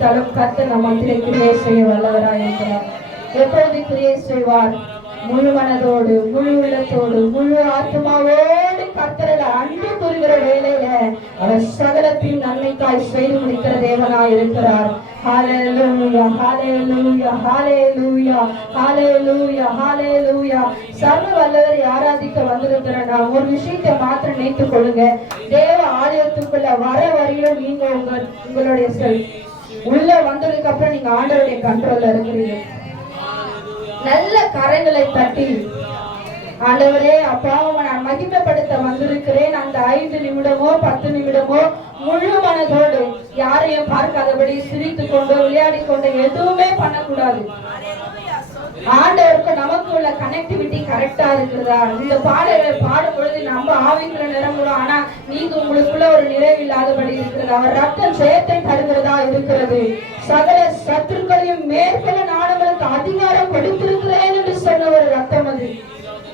ஆராதித்தாலும் கர்த்தர் நம் கிரியை செய்ய வல்லவராய் இருக்கிறார். எப்பொழுது கிரியை செய்வார்? முழு மனதோடு முழு உள்ளத்தோடு முழு ஆத்மாவோடு கர்த்தரில் அன்பு கூறுகிற வேலையில அவர் சகலத்தின் நன்மைக்காய் செய்து முடிக்கிற தேவனாய் இருக்கிறார். ஹalleluya ஹalleluya ஹalleluya ஹalleluya ஹalleluya. சர்வ வல்லவரை ஆராதிக்க வந்திருக்கிற நாம் ஒரு விஷயத்தை மாத்திரம் நினைத்துக் கொள்ளுங்க. தேவ ஆலயத்துக்குள்ள வர வரையிலும் நீங்க உங்க உங்களுடைய உள்ள வந்ததுக்கு அப்புறம் நீங்க ஆண்டவருடைய கண்ட்ரோல்ல இருக்கிறீங்க. நல்ல கரங்களை தட்டி ஆண்டவரே அப்பாவை நான் மகிமைப்படுத்த வந்திருக்கிறேன். அந்த ஐந்து நிமிடமோ பத்து நிமிடமோ முழு மனதோடு யாரையும் பார்க்காதபடி சிரித்து கொண்டு விளையாடி கொண்டு எதுவுமே பண்ணக்கூடாது. ஆண்டவருக்கு நமக்கு உள்ள கனெக்டிவிட்டி கரெக்டா இருக்கிறதா? இந்த பாடலை பாடும் பொழுது நம்ம ஆவிக்குள்ள நிரம்புறோம். ஆனா நீங்க உங்களுக்குள்ள ஒரு நிறைவில்லாதபடி இருக்கிறது. அவர் ரத்தம் ஜெயத்தை தருகிறதா இருக்கிறது. சகல சத்துருக்களையும் மேற்கொள்ள நாடுகளுக்கு அதிகாரம் கொடுத்திருக்கிறேன் என்று சொன்ன ஒரு ரத்தம் அது.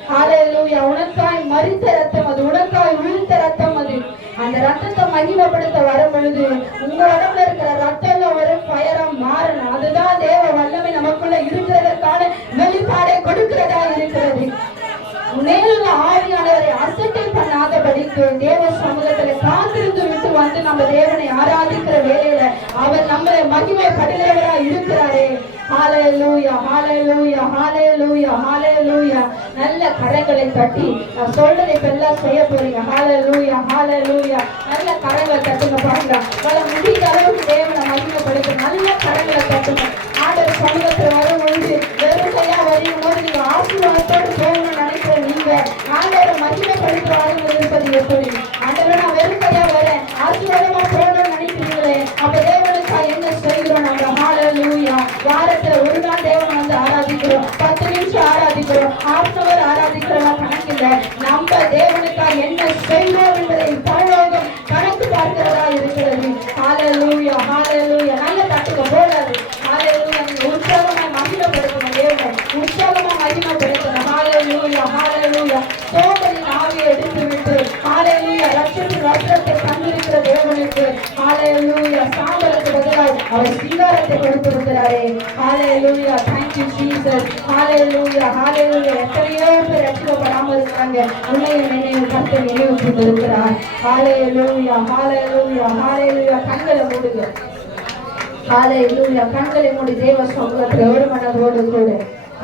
ஹalleluya உனக்காய் மறித்த ரத்தம் அது. உனக்காய் உயிர்த்த ரத்தம் அது. அந்த ரத்தத்தை மகிமைப்படுத்த வரும் பொழுது உங்க உடம்புல இருக்கிற ரத்தம் ஒரு ஃபயரா மாறணும் அதுதான் தேவ வல்லமை நமக்குள்ள இருக்கிறதற்கான வெளிப்பாடை கொடுக்கிறதா இருக்கிறது. மேலும் ஆவியானவரை அசட்டை பண்ணாதபடிக்கு தேவ சமூகத்துல காத்திருந்து விட்டு வந்து நம்ம தேவனை ஆராதிக்கிற வேலையில அவர் நம்மளை மகிமைப்படுகிறவரா இருக்கிறாரே. ஹalleluya ஹalleluya ஹalleluya ஹalleluya நல்ல கரங்களை தட்டி நான் சொல்றதை இப்ப எல்லாம் செய்ய போறீங்க. ஹalleluya ஹalleluya நல்ல கரங்களை தட்டுங்க பாருங்க. பல முடிந்த அளவுக்கு தேவனை மகிமைப்படுத்த நல்ல கரங்களை தட்டுங்க. ஆண்டவர் சமூகத்துல வரும் பொழுது வெறுமையா வரையும் போது நீங்க ஆசீர்வாதத்தோடு போகணும்னு நினைக்கிற நீங்க ஆண்டரை மகிமைப்படுத்த வரும் இருப்பது எப்படி ஆண்டரை நான் வெறுமையா வரேன். ஆசீர்வாதமா ஆண்டவர் ஹாஃப் அவர் ஆராதிக்கிறோம் நம்ம தேவனுக்கா என்ன செய்வோம் என்பதை பரலோகம் கணக்கு பார்க்கிறதா இருக்கிறது ஹalleluya ஹalleluya நல்ல தட்டுங்க போடாது ஹalleluya நீங்க உற்சாகமா மகிமைப்படுத்தணும் தேவனை உற்சாகமா மகிமைப்படுத்தணும் ஹalleluya ஹalleluya சோதரின் ஆவியை எடுத்து விட்டு ஹalleluya ரட்சத்தின் வஸ்திரத்தை தந்திருக்கிற தேவனுக்கு ஹalleluya சாம்பலுக்கு பதிலாக அவர் சிங்காரத்தை கொடுத்திருக்கிறாரே ஹalleluya. Thank you jesus. ஹalleluya. ஹalleluya. எத்தனையோ பேர் ரட்சிக்கப்படாம இருக்காங்க. உண்மையை நினைவு கருத்தை நினைவு கொண்டிருக்கிறார். ஹalleluya. ஹalleluya. ஹalleluya. கண்களை மூடுங்க. ஹalleluya. கண்களை மூடி தேவ சமூகத்தில் ஒரு மனதோடு கூட.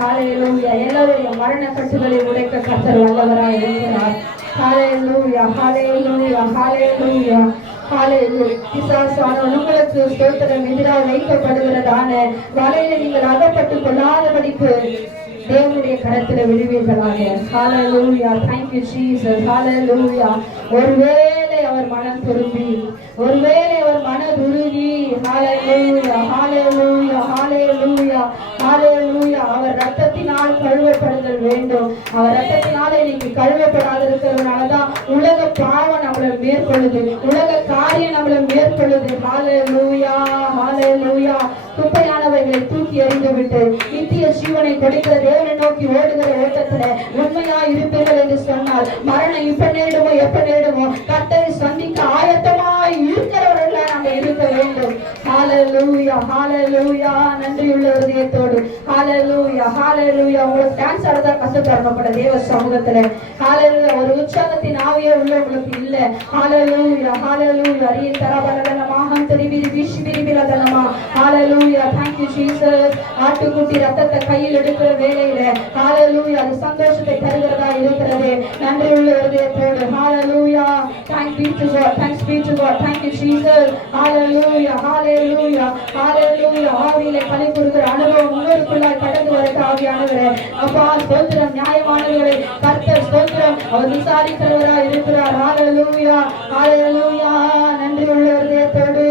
ஹalleluya. எல்லோருடைய மரண கட்டுகளை உடைக்க கத்தர் வல்லவராய் இருக்கிறார். ஹalleluya. ஹalleluya. ஹalleluya. பிசாசான உங்களுக்கு ஸ்தோத்திரம் எதிராக வைக்கப்படுகிறதான வலையில நீங்கள் அகப்பட்டு கொள்ளாதபடிக்கு தேவனுடைய கரத்துல விடுவீர்களாக ஹalleluya thank you jesus hallelujah ஒருவேளை அவர் மனம் திரும்பி ஒருவேளை அவர் மன உருகி hallelujah hallelujah hallelujah அவர் ரத்தத்தினால் கழுவப்படுதல் வேண்டும் அவர் ரத்தத்தினால இன்னைக்கு கழுவப்படாத இருக்கிறதுனால தான் உலக பாவம் நம்மளை மேற்கொள்ளுது உலக காரியம் நம்மளை மேற்கொள்ளுது. மாலை லூயா மாலை லூயா குப்பையானவைகளை தூக்கி எறிந்து விட்டு நித்திய ஜீவனை கொடுக்கிற தேவனை நோக்கி ஓடுகிற ஓட்டத்துல உண்மையா இருப்பீர்கள் என்று சொன்னால் மரணம் இப்ப நேரிடுமோ எப்ப நேரிடும் கர்த்தரை சந்திக்க ஆயத்தமாய் இருக்கிறவர்களா நாங்க இருக்க வேண்டும் ஹalleluya ஹalleluya நன்றியுள்ள இதயத்தோடு ஹalleluya ஹalleluya உங்களுக்கு டான்ஸ் ஆடதா கஷ்டப்படப்பட தேவ சமூகத்துல. ஹalleluya ஒரு உற்சாகத்தின் ஆவியே உள்ள உங்களுக்கு இல்ல. ஹalleluya ஹalleluya அரிய தரபலன மாகம் திரும்பி விஷி விரிபிரதனமா ஹalleluya thank you ஆட்டுக்குட்டி ரத்தத்தை கையில் எடுக்கிற வேலையில ஹalleluya அது சந்தோஷத்தை தருகிறதா இருக்கிறது. நன்றி உள்ள இதயத்தோடு ஹalleluya thank be to god thanks be to god. Thank you jesus. Hallelujah hallelujah hallelujah. ஆவியிலே பலி கொடுக்கிற அனுபவம் உங்களுக்குள்ளாய் கடந்து வரட்டு ஆவியானவரே. அப்பா ஸ்தோத்திரம் நியாயமானவரை. கர்த்தர் ஸ்தோத்திரம் அவர் விசாரிக்கிறவராய் இருக்கிறார். ஹாலலூயா ஹாலலூயா நன்றி உள்ள இதயத்தோடு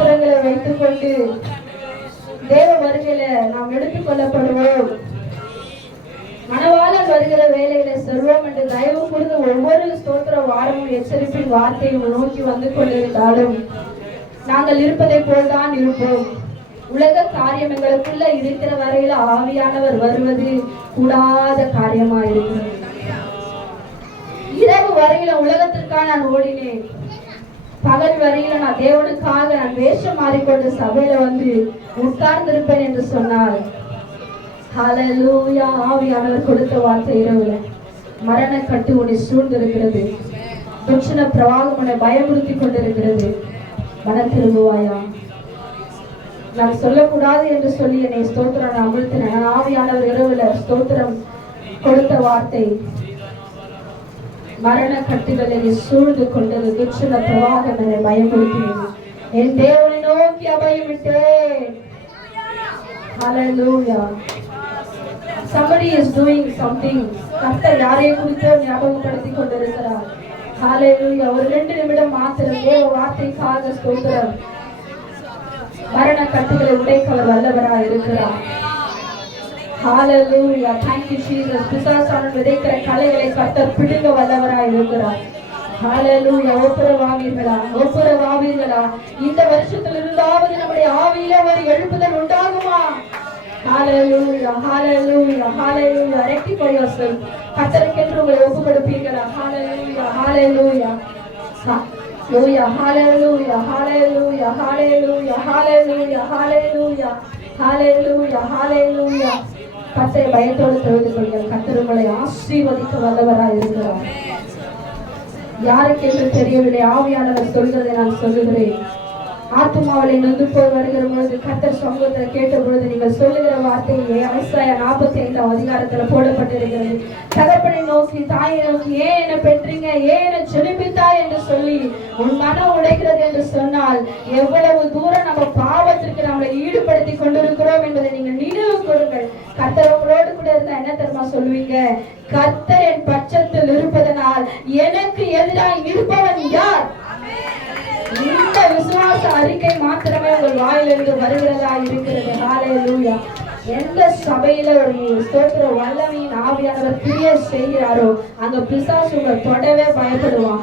பாத்திரங்களை வைத்துக் கொண்டு தேவ வருகையில நாம் எடுத்துக் கொள்ளப்படுவோம். மணவாளன் வருகிற வேலையில செல்வோம் என்று தயவு கூர்ந்து ஒவ்வொரு ஸ்தோத்திர வாரமும் எச்சரிப்பின் வார்த்தையும் நோக்கி வந்து கொண்டிருந்தாலும் நாங்கள் இருப்பதை போல்தான் இருப்போம். உலக காரியம் எங்களுக்குள்ள இருக்கிற வரையில ஆவியானவர் வருவது கூடாத காரியமா இருக்கிறது இரவு வரையில உலகத்திற்காக நான் ஓடினேன். பகல் வரையில நான் தேவனுக்காக நான் வேஷம் மாறிக்கொண்டு சபையில வந்து உட்கார்ந்திருப்பேன் என்று சொன்னார். ஹலலூயா ஆவியானவர் கொடுத்த வார்த்தை இரவுல. மரண கட்டு உன்னை சூழ்ந்திருக்கிறது. துட்சண பிரவாகம் உன்னை பயமுறுத்தி கொண்டிருக்கிறது. மன திரும்புவாயா நான் சொல்லக்கூடாது என்று சொல்லி என்னை ஸ்தோத்திரம். நான் அமிழ்த்தினேன் ஆவியானவர் இரவுல ஸ்தோத்திரம் கொடுத்த வார்த்தை. ಮರಣ ಕಟ್ಟಿಗಳಲ್ಲಿ ಸೂಳಿದು ಕೊಂಡರು ದುಚ್ಚನ ಪ್ರವಾಹವನ್ನು ಭಯಪಡುತ್ತೇನೆ నేను దేవుని నోకి అభయం ఉంటే சம்படி இஸ் டூயிங் சம்திங் கர்த்தர் யாரை குறித்தோ ஞாபகப்படுத்தி கொண்டிருக்கிறார். ஹalleluya ஒரு ரெண்டு நிமிடம் மாத்திரம் தேவ வார்த்தைக்காக ஸ்தோத்திரம். மரண கட்டுகளை உடைக்கவர் வல்லவராய் இருக்கிறார் ஹalleluya thank you jesus பிசாசானவன் விதைக்கிற கலைகளை கர்த்தர் பிடுங்க வல்லவராய் இருக்கிறார் ஹalleluya ஒப்புரவாவீர்களா ஒப்புரவாவீர்களா இந்த வருஷத்துல இருந்தாவது நம்முடைய ஆவியில ஒரு எழுப்புதல் உண்டாகுமா ஹalleluya hallelujah hallelujah rectify yourself கர்த்தருக்கென்று உங்களை ஒப்பு கொடுப்பீர்களா hallelujah hallelujah Hallelujah, hallelujah, hallelujah, hallelujah, hallelujah, hallelujah, hallelujah, hallelujah. கர்த்தரை பயத்தோடு தெரிந்து கொள்ளுங்கள். கத்தர் உங்களை ஆசீர்வதிக்க வல்லவராய் இருக்கிறார். யாருக்கு என்று தெரியவில்லை ஆவியானவர் சொல்கிறதை நான் சொல்லுகிறேன். ஆத்துமாவளை நொந்து போய் வருகிற பொழுது கத்தர் சமூகத்தை கேட்ட பொழுது நீங்கள் சொல்லுகிற வார்த்தையே ஐசாயா நாற்பத்தி ஐந்தாம் அதிகாரத்துல போடப்பட்டிருக்கிறது. தகப்பனை நோக்கி தாயை நோக்கி ஏன் என்ன பெற்றீங்க? ஏன் என்ன செலுப்பித்தாய் என்று சொல்லி உன் மனம் உடைக்கிறது என்று சொன்னால் எவ்வளவு தூரம் நம்ம பாவத்திற்கு நம்மளை ஈடுபடுத்தி கொண்டிருக்கிறோம் என்பதை நீங்கள் நினைவு கொடுங்கள் கர்த்தர் உங்களோடு கூட இருந்தா என்ன தெரியுமா சொல்லுவீங்க? கர்த்தர் என் பட்சத்தில் இருப்பதனால் எனக்கு எதிராக இருப்பவன் யார்? இந்த விசுவாச அறிக்கை மாத்திரமே உங்கள் வாயிலிருந்து வருகிறதா இருக்கிறது. ஹalleluya. எந்த சபையில ஒரு ஸ்தோத்திர வல்லமையின் ஆவியானவர் கிரிய செய்கிறாரோ அந்த பிசாசு உங்களை தொடவே பயப்படுவான்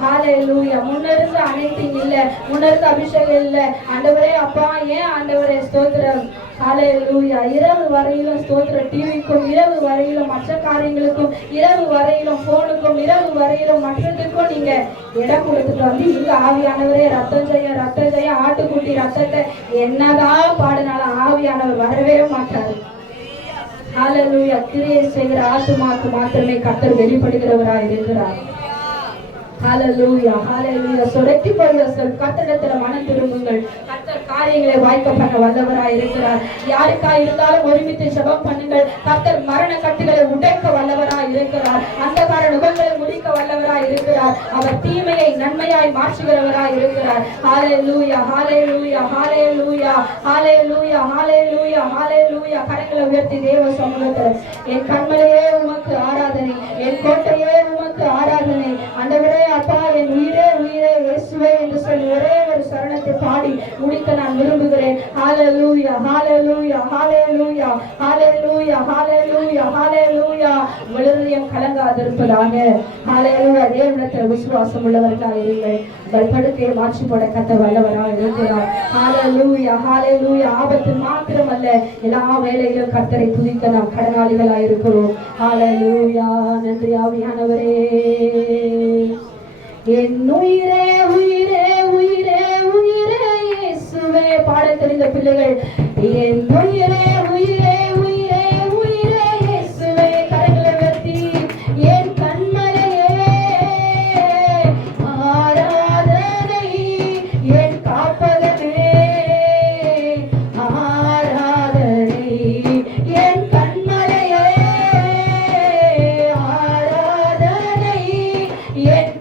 ஹாலே லூயா முன்னிருந்து அனைத்தும் இல்ல. முன்னிருந்து அபிஷேகம் இல்ல. ஆண்டவரே அப்பா ஏன் ஆண்டவரே ஸ்தோத்திரம்? அலையலூயா இரவு வரையிலும் ஸ்தோத்திர டிவிக்கும் இரவு வரையிலும் மற்ற காரியங்களுக்கும் இரவு வரையிலும் போனுக்கும் இரவு வரையிலும் மற்றதுக்கும் நீங்க இடம் கொடுத்துட்டு வந்து இங்க ஆவியானவரே ரத்தம் செய்ய ரத்தம் செய்ய ஆட்டுக்குட்டி ரத்தத்தை என்னதான் பாடினாலும் ஆவியானவர் வரவே மாட்டாரு. ஹalleluya. கிரியை செய்கிற ஆத்துமாக்கு மாத்திரமே கத்தர் வெளிப்படுகிறவராய் இருக்கிறார் ஹalleluya ஹalleluya so rectify yourself கர்த்தரிடத்துல மனம் திரும்புங்கள். கர்த்தர் காரியங்களை வாய்க்க பண்ண வல்லவராய் இருக்கிறார். யாருக்கா இருந்தாலும் ஒருமித்து ஜெபம் பண்ணுங்கள். கர்த்தர் மரண கட்டுகளை உடைக்க வல்லவராய் இருக்கிறார். அந்தகார நுகங்களை முடிக்க வல்லவராய் இருக்கிறார். அவர் தீமையை நன்மையாய் மாற்றுகிறவராய் இருக்கிறார். ஹalleluya ஹalleluya ஹalleluya ஹalleluya ஹalleluya ஹalleluya கரங்களை உயர்த்தி தேவ சமூகத்தில் என் கண்மலையே உமக்கு ஆராதனை என் கோட்டையே உமக்கு ஆராதனை. ஆண்டவரே அப்பா என் உயிரே உயிரே இயேசுவே என்று சொல்லி ஒரே ஒரு பாடி முடிக்க நான் விரும்புகிறேன். ஹalleluya ஹalleluya ஹalleluya ஹalleluya ஹalleluya ஹalleluya விழுதயம் கலங்காதிருப்பதாக. ஹalleluya தேவனத்தில் விசுவாசம் உள்ளவர்களாக இருங்கள். உங்கள் மாற்றி போட கத்த வல்லவராக இருக்கிறார். ஹalleluya ஹalleluya ஆபத்து மாத்திரம் அல்ல எல்லா வேலையிலும் கர்த்தரை துதிக்க நாம் கடனாளிகளாக இருக்கிறோம். ஹalleluya நன்றி ஆவியானவரே. என் உயிரே உயிர். பாட தெரிந்த பிள்ளைகள் என் உயிரே உயிரே உயிரே உயிரே இயேசுவே கரங்களை உயர்த்தி என் கண்மலையே ஆராதனை என் காப்பகமே ஆராதனை என் கண்மலையே ஆராதனை என்